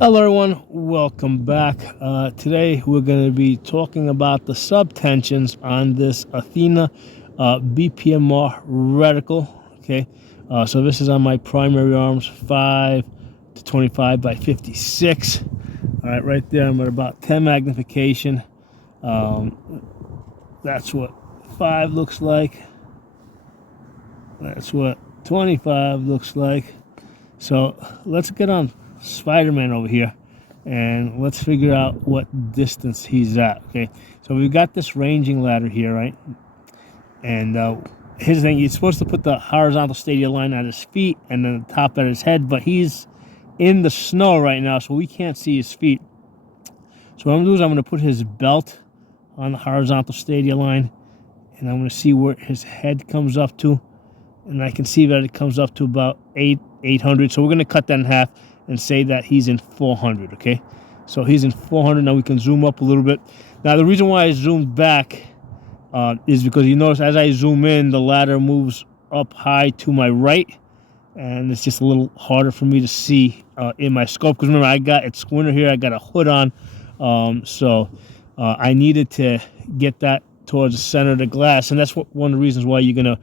Hello, everyone. Welcome back. Today, we're going to be talking about the subtensions on this Athena BPR reticle. Okay, so this is on my primary arms, 5 to 25 by 56. All right, right there, I'm at about 10 magnification. That's what 5 looks like. That's what 25 looks like. So let's get on Spider-Man over here and let's figure out what distance he's at. Okay, so we've got this ranging ladder here, right? And here's the thing: you're supposed to put the horizontal stadia line at his feet and then the top at his head, but he's in the snow right now, so we can't see his feet. So what I'm gonna do is I'm gonna put his belt on the horizontal stadia line, and I'm gonna see where his head comes up to, and I can see that it comes up to about 800. So we're going to cut that in half and say that he's in 400. Okay, so he's in 400. Now we can zoom up a little bit. Now the reason why I zoomed back is because you notice as I zoom in, the ladder moves up high to my right, and it's just a little harder for me to see in my scope. Because remember, it's winter here. I got a hood on, so I needed to get that towards the center of the glass, and that's one of the reasons why you're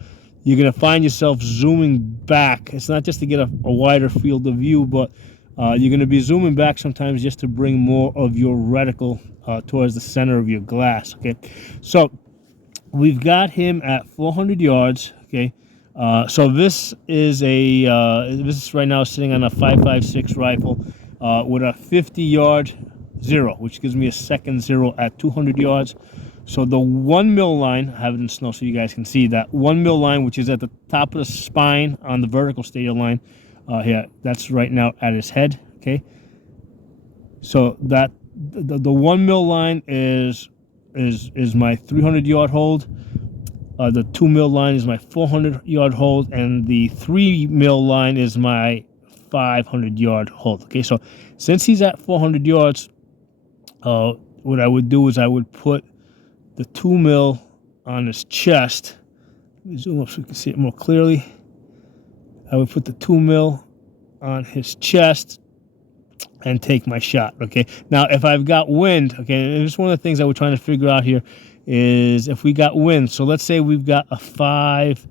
gonna find yourself zooming back. It's not just to get a wider field of view, but you're gonna be zooming back sometimes just to bring more of your reticle towards the center of your glass. Okay, so we've got him at 400 yards. Okay, so this is right now sitting on a 5.56 rifle with a 50-yard zero, which gives me a second zero at 200 yards. So the 1 mil line, I have it in snow so you guys can see that 1 mil line, which is at the top of the spine on the vertical stadia line, here, that's right now at his head. Okay, so that the 1 mil line is my 300-yard hold. The 2 mil line is my 400-yard hold, and the 3 mil line is my 500-yard hold. Okay, so since he's at 400 yards, what I would do is I would put the 2 mil on his chest. Let me zoom up so you can see it more clearly. I would put the 2 mil on his chest and take my shot. Okay. Now, if I've got wind, okay, and this is one of the things that we're trying to figure out here is if we got wind. So let's say we've got a 5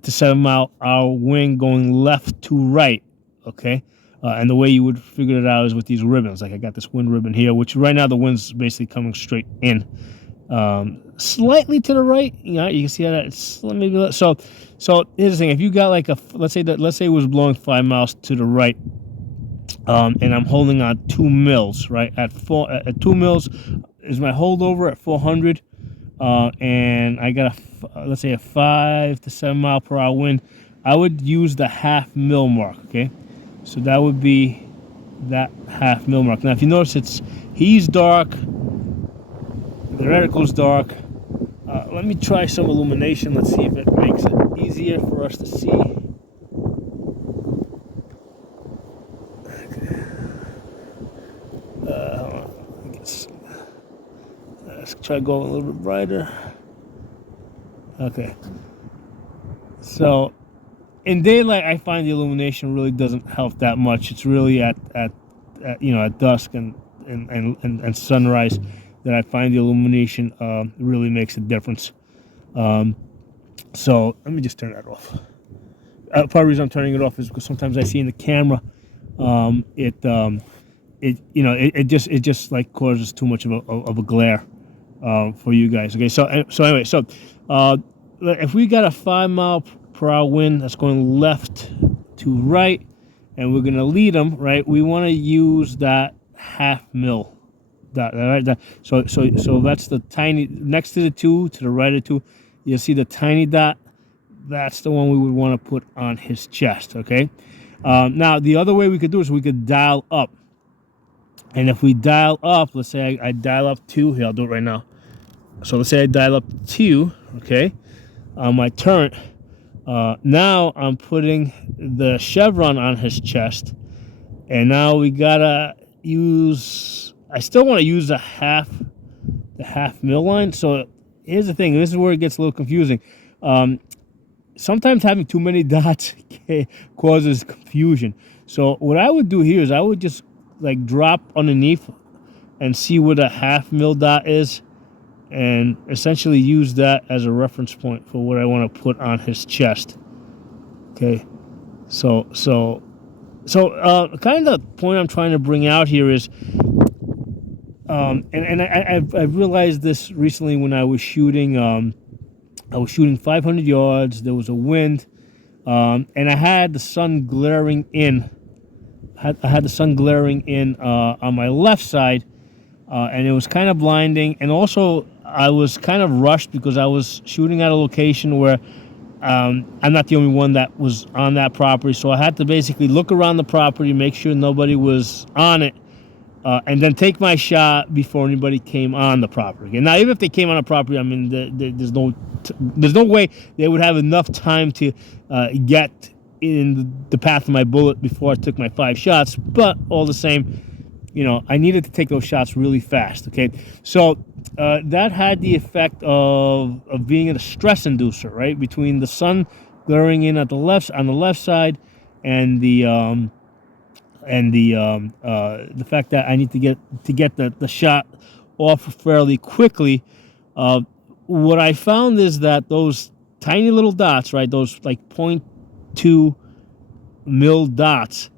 to 7 mile hour wind going left to right. Okay. And the way you would figure it out is with these ribbons. Like I got this wind ribbon here, which right now the wind's basically coming straight in. Slightly to the right, you can see how that's maybe so. So here's the thing: if you got like let's say it was blowing 5 miles to the right, and I'm holding on 2 mils, right at 2 mils is my holdover at 400, and I got let's say a 5 to 7 mile per hour wind. I would use the half-mil mark. Okay, so that would be that half-mil mark. Now, if you notice, he's dark. The reticle's dark. Let me try some illumination. Let's see if it makes it easier for us to see. Hold on. Let's try going a little bit brighter. Okay. So in daylight, I find the illumination really doesn't help that much. It's really at dusk and sunrise that I find the illumination really makes a difference. So let me just turn that off. Part of the reason I'm turning it off is because sometimes I see in the camera, it just like causes too much of a glare for you guys. Okay, so anyway, if we got a 5 mile per hour wind that's going left to right, and we're gonna lead them right, we want to use that half-mil. So that's the tiny next to the 2, to the right of 2. You'll see the tiny dot. That's the one we would want to put on his chest. Okay. Now the other way we could do is we could dial up, and if we dial up, let's say I dial up 2. Here, I'll do it right now. So let's say I dial up 2. Okay, on my turret. Now I'm putting the chevron on his chest, and now we gotta use. I still want to use the half-mil line. So here's the thing. This is where it gets a little confusing. Sometimes having too many dots causes confusion. So what I would do here is I would just like drop underneath and see what a half mil dot is, and essentially use that as a reference point for what I want to put on his chest. Okay, so kind of the point I'm trying to bring out here is, I realized this recently when I was shooting. I was shooting 500 yards. There was a wind, and I had the sun glaring in. I had the sun glaring in on my left side, and it was kind of blinding. And also, I was kind of rushed because I was shooting at a location where I'm not the only one that was on that property. So I had to basically look around the property, make sure nobody was on it, and then take my shot before anybody came on the property. And now, even if they came on the property, I mean, there's no way they would have enough time to get in the path of my bullet before I took my 5 shots. But all the same, I needed to take those shots really fast. Okay, so that had the effect of being a stress inducer, right? Between the sun glaring in on the left side, and the fact that I need to get the shot off fairly quickly. What I found is that those tiny little dots, right, those like 0.2 mil dots,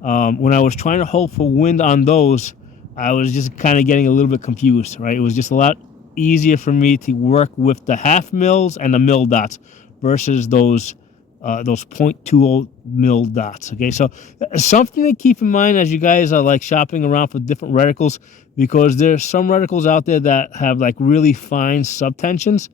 when I was trying to hold for wind on those, I was just kind of getting a little bit confused, right? It was just a lot easier for me to work with the half mils and the mil dots versus those 0.20 mil dots. Okay, so something to keep in mind as you guys are like shopping around for different reticles, because there's some reticles out there that have like really fine subtensions,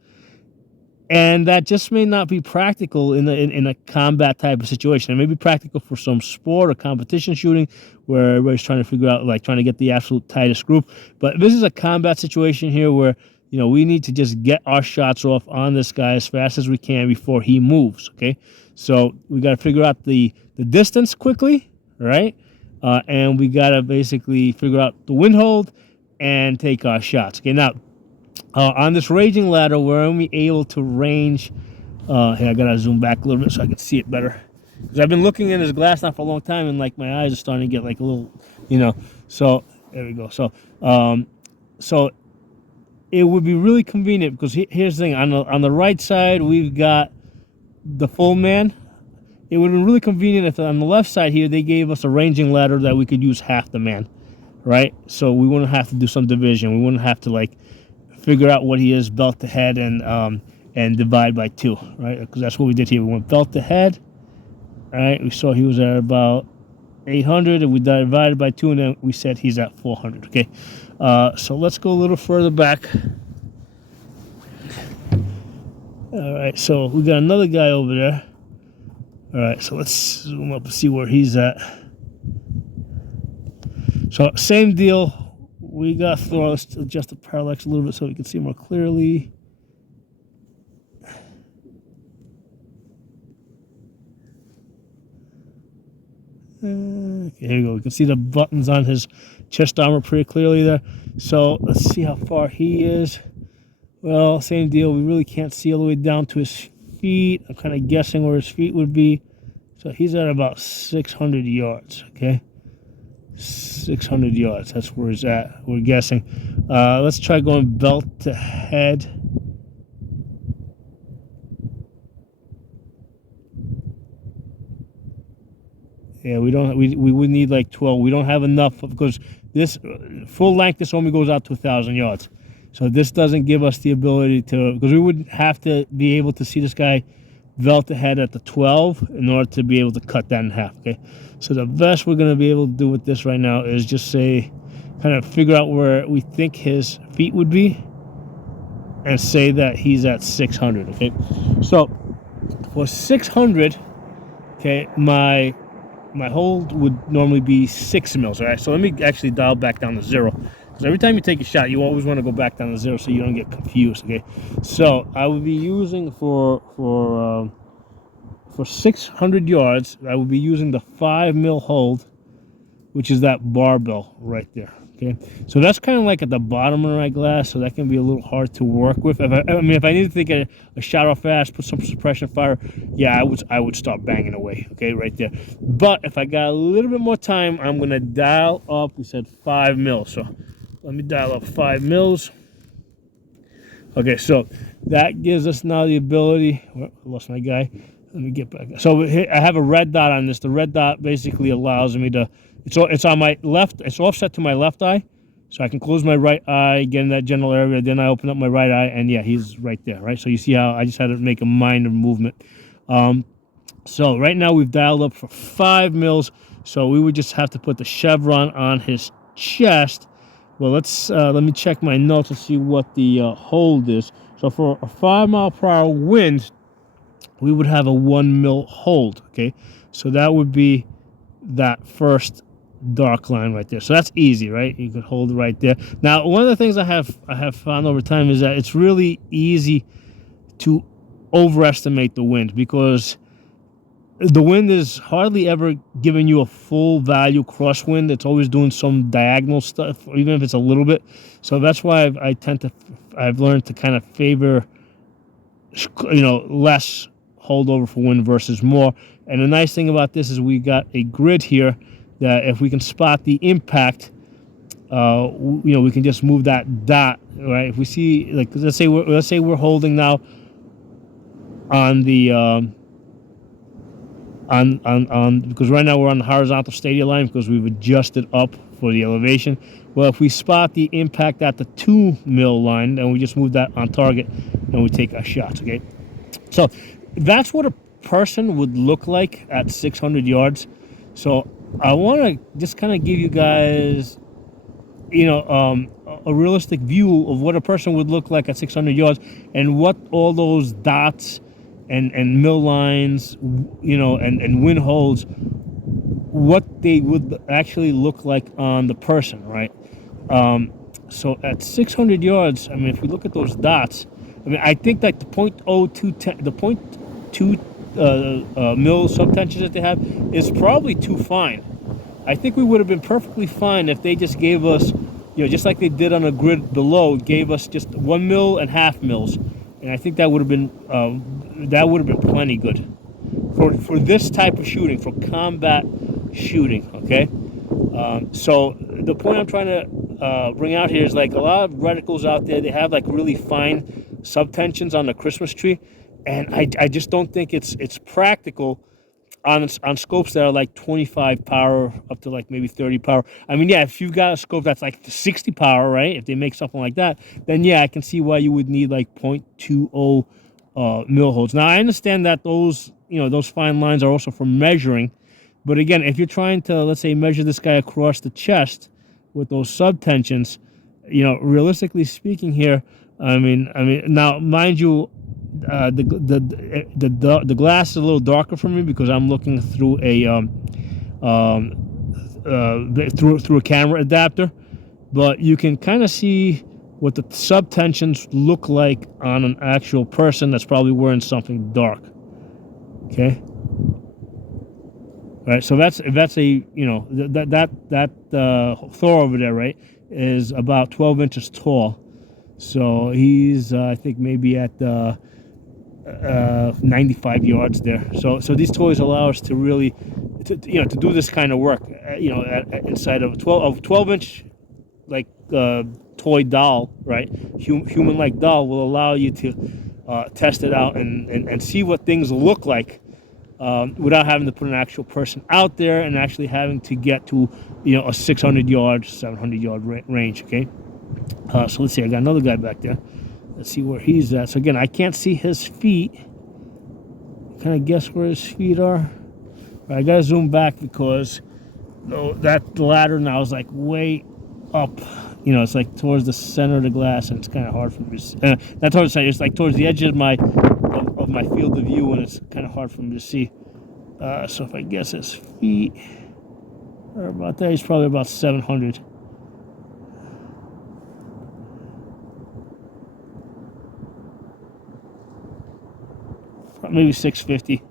and that just may not be practical in a combat type of situation. It may be practical for some sport or competition shooting where everybody's trying to figure out, like, trying to get the absolute tightest group. But this is a combat situation here where, we need to just get our shots off on this guy as fast as we can before he moves, okay? So we got to figure out the distance quickly, right? And we got to basically figure out the wind hold and take our shots. Okay, now, on this raging ladder, we're only able to range. Hey, I gotta zoom back a little bit so I can see it better. Because I've been looking in this glass now for a long time, and like my eyes are starting to get like a little, So there we go. So it would be really convenient, because here's the thing: on the right side we've got the full man. It would have been really convenient if on the left side here they gave us a ranging ladder that we could use half the man, right? So we wouldn't have to do some division. We wouldn't have to like figure out what he is belt to head and divide by 2, right? Because that's what we did here. We went belt to head, right? We saw he was at about 800, and we divided by 2, and then we said he's at 400. Okay, so let's go a little further back. All right, so we got another guy over there. All right, so let's zoom up and see where he's at. So same deal. We got to adjust the parallax a little bit so we can see more clearly. Okay, here we go. We can see the buttons on his chest armor pretty clearly there. So let's see how far he is. Well, same deal. We really can't see all the way down to his feet. I'm kind of guessing where his feet would be. So he's at about 600 yards, okay? 600 yards, that's where he's at, we're guessing. Let's try going belt to head. Yeah, we would need like 12. We don't have enough, because this full length, this only goes out to 1,000 yards. So this doesn't give us the ability to, because we would have to be able to see this guy belt to head at the 12 in order to be able to cut that in half, okay? So the best we're going to be able to do with this right now is just say, kind of figure out where we think his feet would be, and say that he's at 600, okay? So for 600, okay, my hold would normally be 6 mils, all right? So let me actually dial back down to 0, because every time you take a shot, you always want to go back down to 0 so you don't get confused, okay? So I would be using for 600 yards, I would be using the 5 mil hold, which is that barbell right there. Okay, so that's kind of like at the bottom of my glass, so that can be a little hard to work with. If I need to take a shot off fast, put some suppression fire, yeah, I would start banging away. Okay, right there. But if I got a little bit more time, I'm gonna dial up. We said 5 mils, so let me dial up 5 mils. Okay, so that gives us now the ability. Oh, I lost my guy. Let me get back. So I have a red dot on this. The red dot basically allows me to. It's on my left. It's offset to my left eye, so I can close my right eye, get in that general area. Then I open up my right eye, and yeah, he's right there. Right. So you see how I just had to make a minor movement. So right now we've dialed up for 5 mils. So we would just have to put the chevron on his chest. Well, let me check my notes and see what the hold is. So for a 5-mile-per-hour wind, we would have a 1 mil hold. Okay, so that would be that first dark line right there. So that's easy, right? You could hold it right there. Now, one of the things I have found over time is that it's really easy to overestimate the wind, because the wind is hardly ever giving you a full value crosswind. It's always doing some diagonal stuff, even if it's a little bit. So that's why I've learned to kind of favor, less holdover for wind versus more. And the nice thing about this is we got a grid here that if we can spot the impact, we can just move that dot, right? If we see, like, let's say we're holding now on the because right now we're on the horizontal stadia line because we've adjusted up for the elevation. Well, if we spot the impact at the 2 mil line, then we just move that on target and we take our shots. Okay, so that's what a person would look like at 600 yards. So I want to just kind of give you guys, a realistic view of what a person would look like at 600 yards and what all those dots and mill lines, and wind holds, what they would actually look like on the person, right? So at 600 yards, I mean, if we look at those dots, I mean, I think like the 0.2 mil subtensions that they have is probably too fine. I think we would have been perfectly fine if they just gave us, just like they did on a grid below, gave us just 1 mil and half mils, and I think that would have been plenty good for this type of shooting, for combat shooting. Okay, so the point I'm trying to bring out here is, like, a lot of reticles out there, they have like really fine subtensions on the Christmas tree, and I just don't think it's practical on scopes that are like 25 power up to like maybe 30 power. I mean, yeah, if you've got a scope that's like 60 power, right? If they make something like that, then yeah, I can see why you would need like 0.20 mil holds. Now, I understand that those fine lines are also for measuring, but again, if you're trying to, let's say, measure this guy across the chest with those subtensions, realistically speaking here, I mean, now, mind you, the glass is a little darker for me because I'm looking through through a camera adapter, but you can kind of see what the subtensions look like on an actual person that's probably wearing something dark. Okay. All right. So that's a that Thor over there, right, is about 12 inches tall. So he's I think maybe at 95 yards there. So these toys allow us to really to do this kind of work. Inside of 12 inch, like toy doll, right? Human like doll will allow you to test it out and see what things look like without having to put an actual person out there and actually having to get to a 600 yard, 700 yard range. Okay. So let's see. I got another guy back there. Let's see where he's at. So again, I can't see his feet. Kind of guess where his feet are. But I gotta zoom back because that ladder now is like way up. It's like towards the center of the glass, and it's kind of hard for me to see. Not towards the center, it's like towards the edge of my field of view, and it's kind of hard for me to see. So if I guess his feet are about there, he's probably about 700. Maybe 650,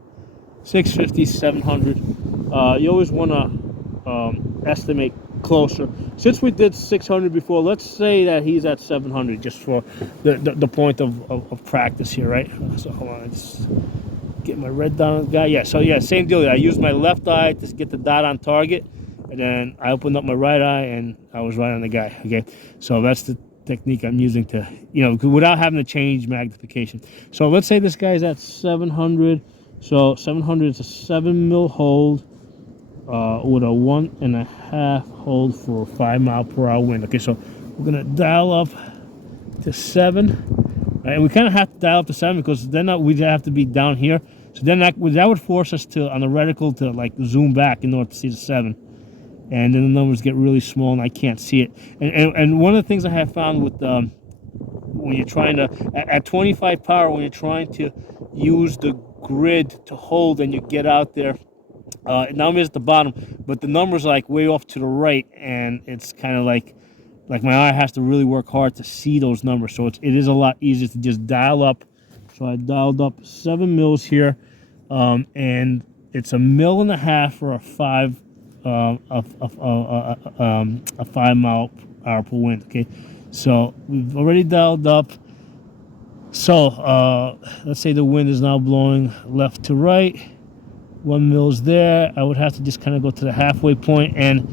700. You always want to estimate closer. Since we did 600 before, let's say that he's at 700, just for the point of practice here, right? So hold on, I just get my red dot on the guy. Yeah, so yeah, same deal. I used my left eye to get the dot on target, and then I opened up my right eye, and I was right on the guy. Okay, so that's the technique I'm using to, without having to change magnification. So let's say this guy's at 700. So 700 is a 7 mil hold with a 1.5 hold for a 5 mile per hour wind. Okay, so we're gonna dial up to 7, right? And we kind of have to dial up to 7 because then we'd have to be down here. So then that would force us to, on the reticle, to like zoom back in order to see the 7. And then the numbers get really small and I can't see it. And one of the things I have found with when you're trying to, at 25 power, when you're trying to use the grid to hold and you get out there, now I'm at the bottom, but the number's like way off to the right, and it's kind of like my eye has to really work hard to see those numbers. So it is a lot easier to just dial up. So I dialed up 7 mils here, and it's a 1.5 for a 5 a 5 mile hour per wind. Okay, so we've already dialed up. So let's say the wind is now blowing left to right. 1 mil's there. I would have to just kind of go to the halfway point, and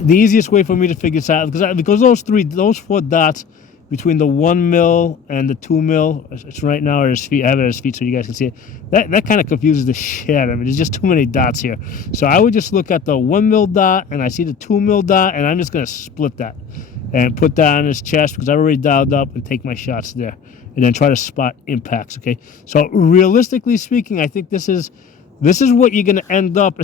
the easiest way for me to figure this out, because those 4 dots between the 1 mil and the 2 mil, it's right now at his feet. I have it at his feet so you guys can see it. That kind of confuses the shit out of me. There's just too many dots here. So I would just look at the 1 mil dot, and I see the 2 mil dot, and I'm just gonna split that and put that on his chest because I've already dialed up, and take my shots there, and then try to spot impacts. Okay, so realistically speaking, I think this is what you're going to end up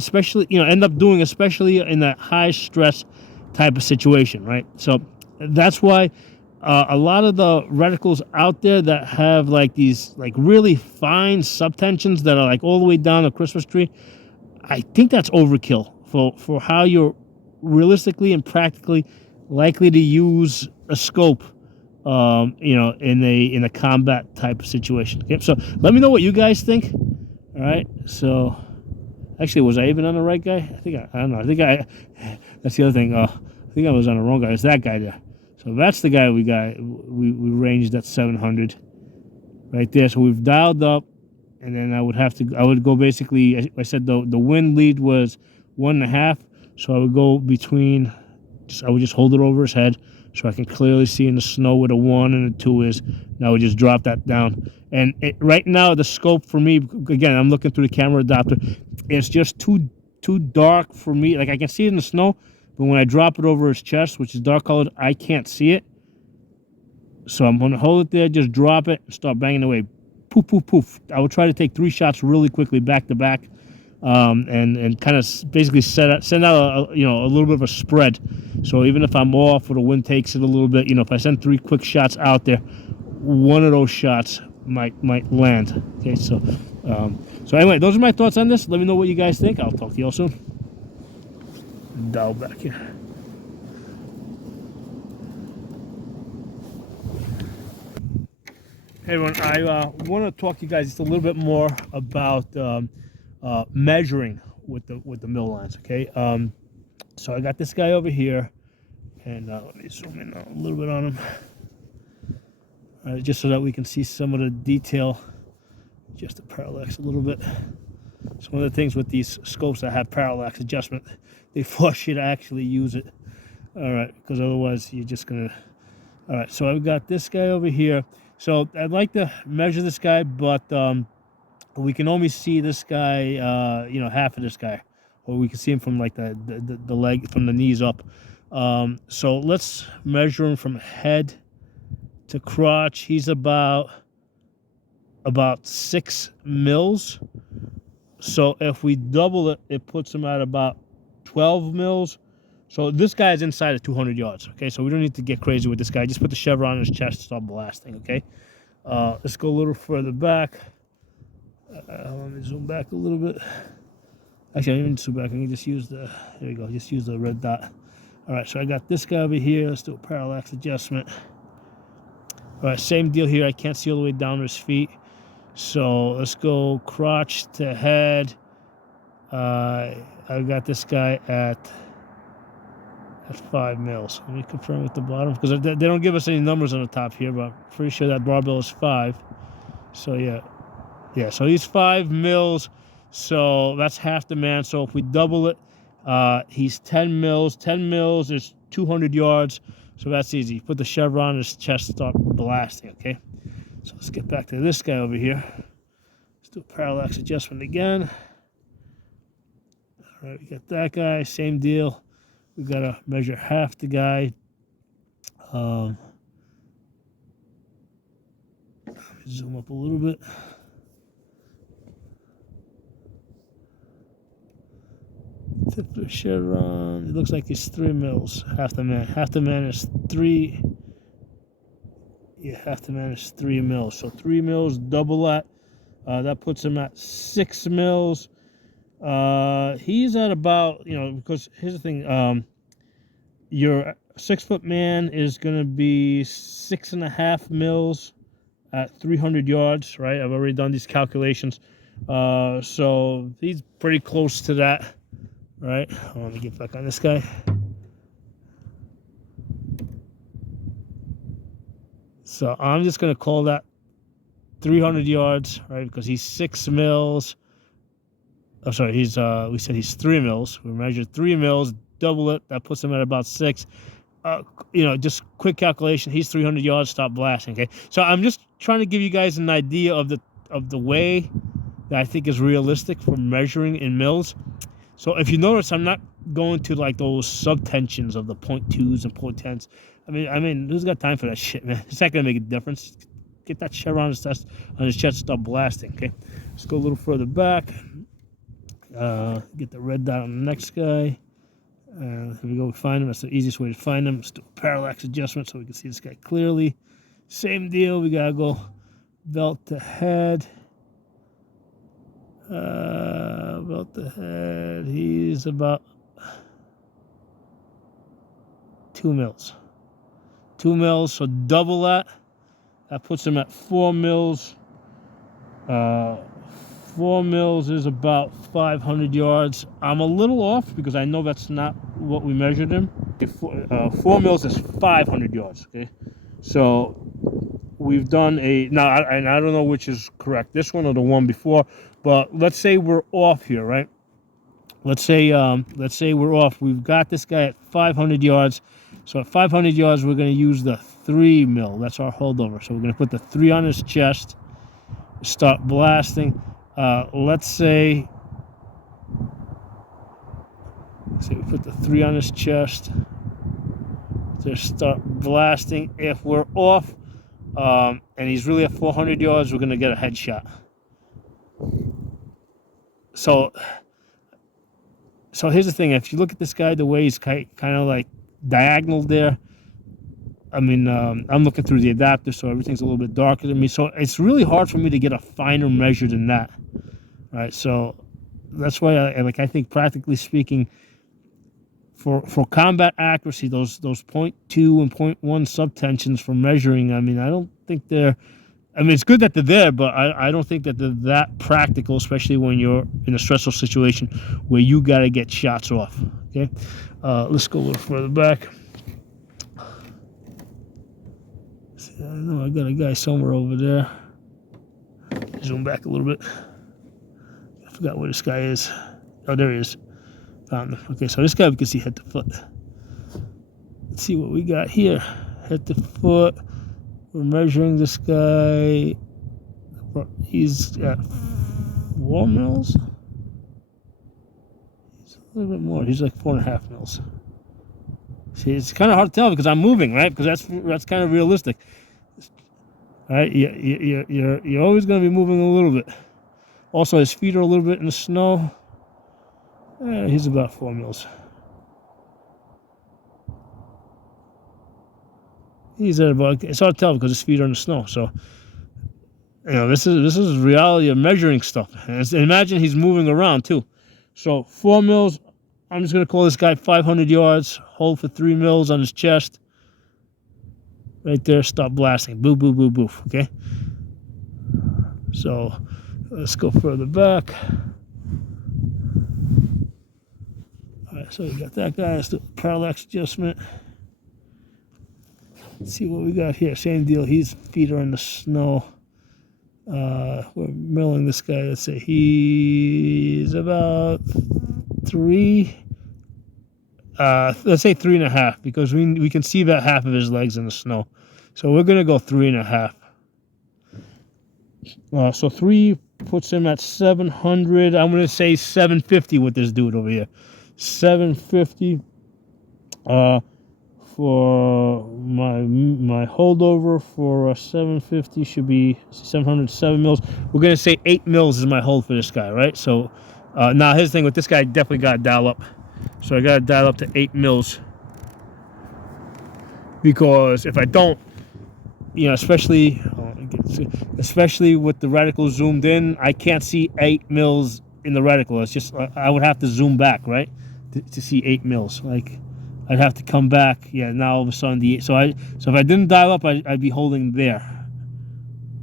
doing, especially in that high stress type of situation, right? So that's why a lot of the reticles out there that have like these like really fine subtensions that are like all the way down the Christmas tree, I think that's overkill for how you're realistically and practically likely to use a scope, in a combat type of situation. Okay, so let me know what you guys think. All right, so actually, was I even on the right guy? I don't know. That's the other thing. I think I was on the wrong guy. It's that guy there. So that's the guy we ranged at 700 right there. So we've dialed up, and then I would go basically, I said the wind lead was 1.5, so I would go between, I would just hold it over his head so I can clearly see in the snow where the 1 and the 2 is. Now we just drop that down. And right now, the scope for me, again, I'm looking through the camera adapter, it's just too dark for me. Like, I can see it in the snow, but when I drop it over his chest, which is dark colored, I can't see it. So I'm going to hold it there, just drop it, and start banging away. Poof, poof, poof. I will try to take 3 shots really quickly, back to back, and kind of basically send out a little bit of a spread. So even if I'm off or the wind takes it a little bit, if I send 3 quick shots out there, one of those shots might land. Okay, so anyway, those are my thoughts on this. Let me know what you guys think. I'll talk to you all soon. Dial back here. Hey everyone, I want to talk to you guys just a little bit more about measuring with the mill lines. Okay, so I got this guy over here, and let me zoom in a little bit on him, just so that we can see some of the detail. Just to parallax a little bit. It's one of the things with these scopes that have parallax adjustment, they force you to actually use it. All right, because otherwise you're just gonna. All right, so I've got this guy over here. So I'd like to measure this guy, but we can only see this guy, half of this guy, or we can see him from like the leg, from the knees up. So let's measure him from head to crotch. He's about 6 mils. So if we double it, it puts him at about 12 mils. So this guy is inside of 200 yards. Okay, so we don't need to get crazy with this guy. Just put the chevron on his chest, start blasting. Okay, let's go a little further back. Let me zoom back a little bit. Actually, I don't need to zoom back. I can just use there we go. Just use the red dot. All right, so I got this guy over here. Let's do a parallax adjustment. All right, same deal here. I can't see all the way down to his feet. So let's go crotch to head. I got this guy at 5 mils. Let me confirm at the bottom because they don't give us any numbers on the top here, but I'm pretty sure that barbell is 5. So yeah. So he's 5 mils. So that's half the man. So if we double it, he's 10 mils. 10 mils is 200 yards. So that's easy. Put the chevron in his chest, start blasting. Okay. So let's get back to this guy over here. Let's do a parallax adjustment again. All right, we got that guy. Same deal. We gotta measure half the guy. Zoom up a little bit. Tip of the chevron. It looks like it's 3 mils. Half the man. Half the man is 3. Yeah, half the man is 3 mils. So 3 mils, double that. That puts him at 6 mils. He's at about, because here's the thing. Your 6-foot man is going to be 6.5 mils at 300 yards, right? I've already done these calculations. So he's pretty close to that, right? Let me get back on this guy. So I'm just going to call that 300 yards, right? Because he's 6 mils. Oh, sorry, we said he's 3 mils. We measured 3 mils, double it. That puts him at about 6. Just quick calculation. He's 300 yards. Stop blasting. Okay. So I'm just trying to give you guys an idea of the way that I think is realistic for measuring in mils. So if you notice, I'm not going to like those subtensions of the 0.2s and 0.10s. I mean, who's got time for that shit, man? It's not gonna make a difference. Get that chevron on his chest, stop blasting. Okay. Let's go a little further back. Get the red dot on the next guy. Here we go. We find him. That's the easiest way to find him. Let's do a parallax adjustment so we can see this guy clearly. Same deal. We gotta go belt to head. Belt to head. He's about 2 mils. 2 mils. So double that. That puts him at 4 mils. 4 mils is about 500 yards. I'm a little off because I know that's not what we measured him. 4 mils is 500 yards. Okay, so we've done now, and I don't know which is correct, this one or the one before. But let's say we're off here, right? Let's say we're off. We've got this guy at 500 yards. So at 500 yards, we're going to use the 3 mil. That's our holdover. So we're going to put the 3 on his chest. Start blasting. Let's say we put the 3 on his chest. Just start blasting. If we're off, and he's really at 400 yards, we're going to get a headshot. So here's the thing. If you look at this guy, the way he's kind of like diagonal there, I mean, I'm looking through the adapter, so everything's a little bit darker than me. So it's really hard for me to get a finer measure than that, right? So that's why I think practically speaking, for combat accuracy, those 0.2 and 0.1 subtensions for measuring, I mean, I don't think they're. I mean, it's good that they're there, but I don't think that they're that practical, especially when you're in a stressful situation where you got to get shots off. Okay, let's go a little further back. I know I got a guy somewhere over there. Zoom back a little bit. I forgot where this guy is. Oh, there he is. Found him. Okay, so this guy we can see head to foot. Let's see what we got here. Head to foot. We're measuring this guy. He's at 4 mils. He's a little bit more. He's like 4.5 mils. See, it's kind of hard to tell because I'm moving, right? Because that's kind of realistic. All right, you're always going to be moving a little bit. Also, his feet are a little bit in the snow. He's about 4 mils. He's at about. It's hard to tell because his feet are in the snow. So, this is reality of measuring stuff. And imagine he's moving around too. So 4 mils. I'm just gonna call this guy 500 yards. Hold for 3 mils on his chest. Right there. Stop blasting. Boo, boo, boo, boo. Okay. So let's go further back. right, so we got that guy. Let's do parallax adjustment. Let's see what we got here. Same deal. His feet are in the snow. We're milling this guy. Let's say he's about 3. Let's say 3.5, because we can see about half of his legs in the snow. So we're gonna go 3.5. So 3 puts him at 700. I'm gonna say 750 with this dude over here. 750. For my holdover for 750 should be 707 mils. We're gonna say 8 mils is my hold for this guy, right? So now his thing with this guy, definitely got to dial up. So I got to dial up to 8 mils, because if I don't, especially with the reticle zoomed in, I can't see 8 mils in the reticle. It's just I would have to zoom back, right, to see 8 mils. Like, I'd have to come back. Yeah, now all of a sudden so if I didn't dial up, I'd be holding there.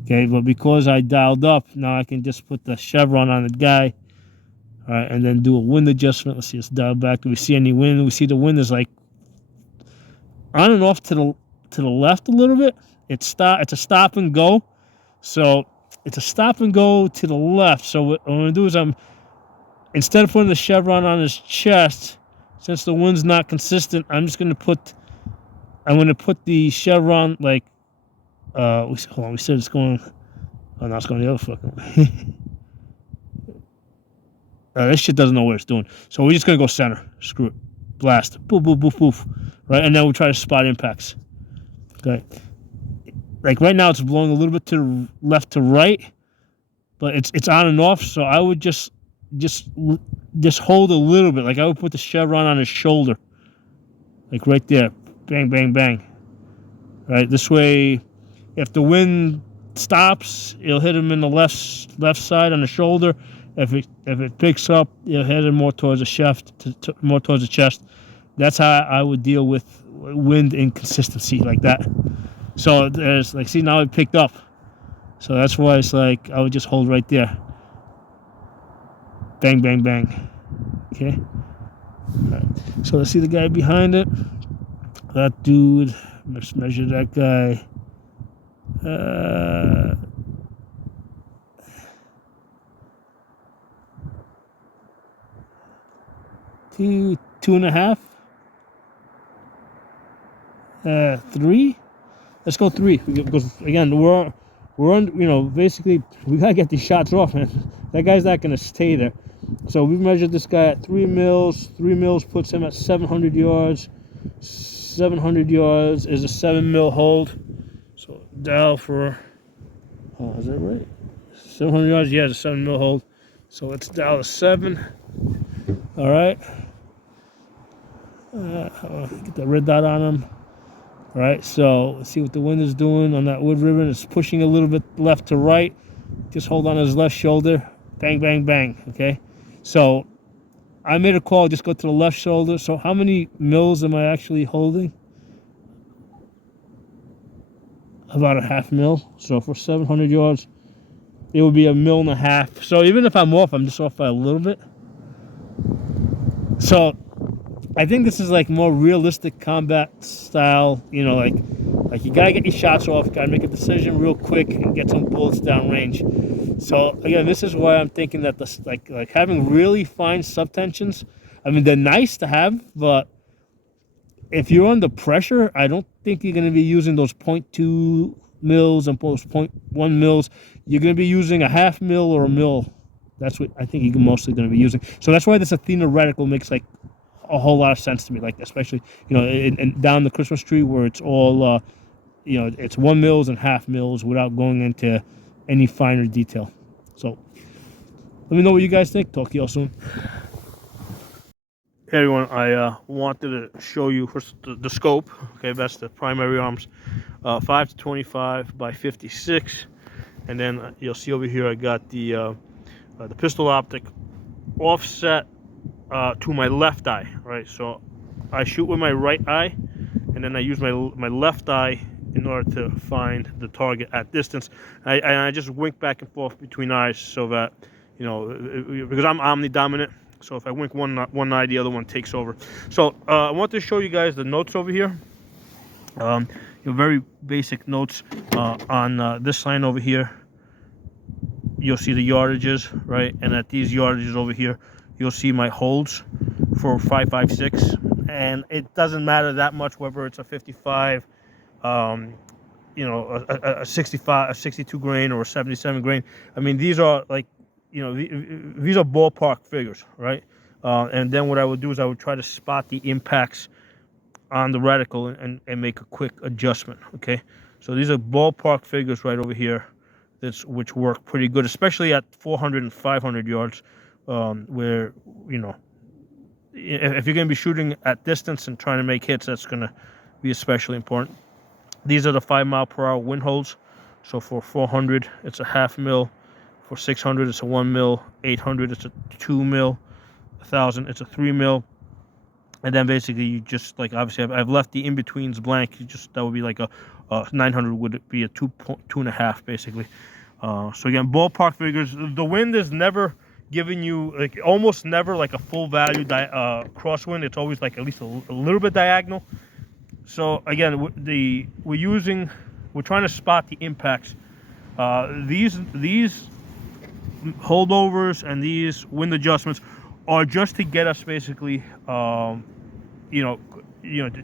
Okay, but because I dialed up, now I can just put the chevron on the guy. All right, and then do a wind adjustment. Let's see, let's dial back. Do we see any wind? We see the wind is like on and off to the left a little bit. It's a stop and go. So it's a stop and go to the left. So what I'm gonna do is instead of putting the chevron on his chest, since the wind's not consistent, I'm gonna put the chevron like we said it's going. Oh, no, it's going the other fucking way. This shit doesn't know what it's doing. So we're just gonna go center. Screw it. Blast. Boof, boof, boof, boof. Right, and then we'll try to spot impacts. Okay. Like right now, it's blowing a little bit to the left to right, but it's on and off. So I would just hold a little bit. Like I would put the chevron on his shoulder, like right there. Bang, bang, bang. Right. This way, if the wind stops, it'll hit him in the left side on the shoulder. If it picks up, it'll hit him more towards the chest, more towards the chest. That's how I would deal with wind inconsistency like that. So there's like, see, now it picked up. So that's why it's like I would just hold right there. Bang, bang, bang. Okay. All right. So let's see the guy behind it. That dude. Let's measure that guy. 2.5. 3. Let's go 3, because again we're on, basically we gotta get these shots off, man. That guy's not gonna stay there. So we measured this guy at 3 mils. 3 mils puts him at 700 yards. 700 yards is a 7 mil hold. So dial for, is that right? 700 yards, yeah, it's a 7 mil hold. So let's dial a 7. All right. Get that red dot on him. All right, so let's see what the wind is doing on that wood ribbon. It's pushing a little bit left to right. Just hold on his left shoulder. Bang, bang, bang. Okay, so I made a call. Just go to the left shoulder. So how many mils am I actually holding? About a half mil. So for 700 yards, it would be 1.5 mils. So even if I'm off, I'm just off by a little bit. So I think this is like more realistic combat style, like you gotta get your shots off, gotta make a decision real quick and get some bullets down range. So again, this is why I'm thinking that this like having really fine subtensions, I mean, they're nice to have, but if you're under pressure, I don't think you're gonna be using those 0.2 mils and those 0.1 mils. You're gonna be using a half mil or a mil. That's what I think you're mostly gonna be using. So that's why this Athena reticle makes like a whole lot of sense to me, like especially and down the Christmas tree where it's all it's 1 mils and half mils without going into any finer detail. So let me know what you guys think. Talk to y'all soon. Hey everyone, I wanted to show you first the scope. Okay, that's the primary arms, 5 to 25 by 56, and then you'll see over here I got the pistol optic offset to my left eye, right? So I shoot with my right eye, and then I use my left eye in order to find the target at distance. I just wink back and forth between eyes so that because I'm omnidominant, So if I wink one eye, the other one takes over. So I want to show you guys the notes over here. Your very basic notes on this line over here. You'll see the yardages, right? And at these yardages over here, you'll see my holds for 5.56. And it doesn't matter that much whether it's a 55, you know, a 65, a 62 grain or a 77 grain. I mean, these are like, you know, these are ballpark figures, right? And then what I would do is I would try to spot the impacts on the reticle and make a quick adjustment, okay? So these are ballpark figures right over here, which work pretty good, especially at 400 and 500 yards, where, you know, if you're going to be shooting at distance and trying to make hits, that's going to be especially important. These are the 5-mile-per-hour wind holds. So for 400, it's a 0.5 mil. For 600, it's a 1 mil. 800, it's a 2 mil. 1,000, it's a 3 mil. And then basically you just, like, obviously I've left the in-betweens blank. That would be like a 900 would be a 2.5 basically. So again, ballpark figures. The wind is never giving you, like, almost never like a full value crosswind. It's always like at least a little bit diagonal. So again, we're trying to spot the impacts. These holdovers and these wind adjustments are just to get us basically, to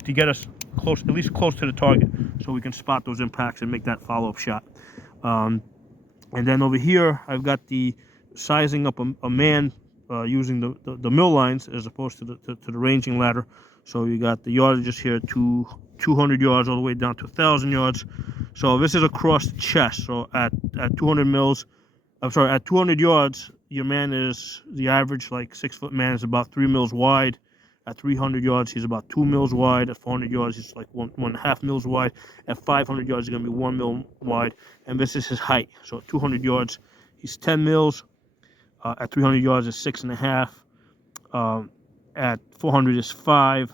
get us close, at least close to the target, so we can spot those impacts and make that follow-up shot. And then over here, I've got the sizing up a man using the mill lines as opposed to the ranging ladder. So you got the yardages here to 200 yards all the way down to 1,000 yards. So this is across the chest. So at 200 mils, I'm sorry, at 200 yards, your man is, the average like 6-foot man is about 3 mils wide. At 300 yards, he's about 2 mils wide. At 400 yards, he's like 1.5 mils wide. At 500 yards, he's going to be 1 mil wide. And this is his height. So at 200 yards, he's 10 mils. At 300 yards, it's 6.5. At 400 is 5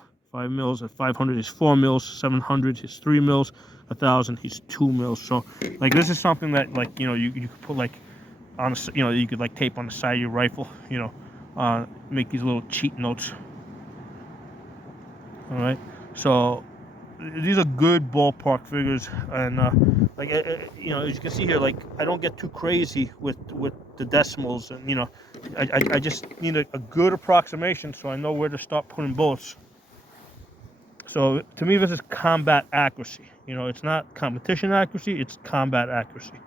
mils. At 500 is 4 mils. 700 is 3 mils. 1,000, he's 2 mils. So, like, this is something that, like, you know, you could put, like, on a, you know, you could, like, tape on the side of your rifle, you know, make these little cheat notes. All right, so these are good ballpark figures, and like, you know, as you can see here, like, I don't get too crazy with the decimals, and, you know, I just need a good approximation so I know where to start putting bullets. So to me, this is combat accuracy. You know, it's not competition accuracy, it's combat accuracy.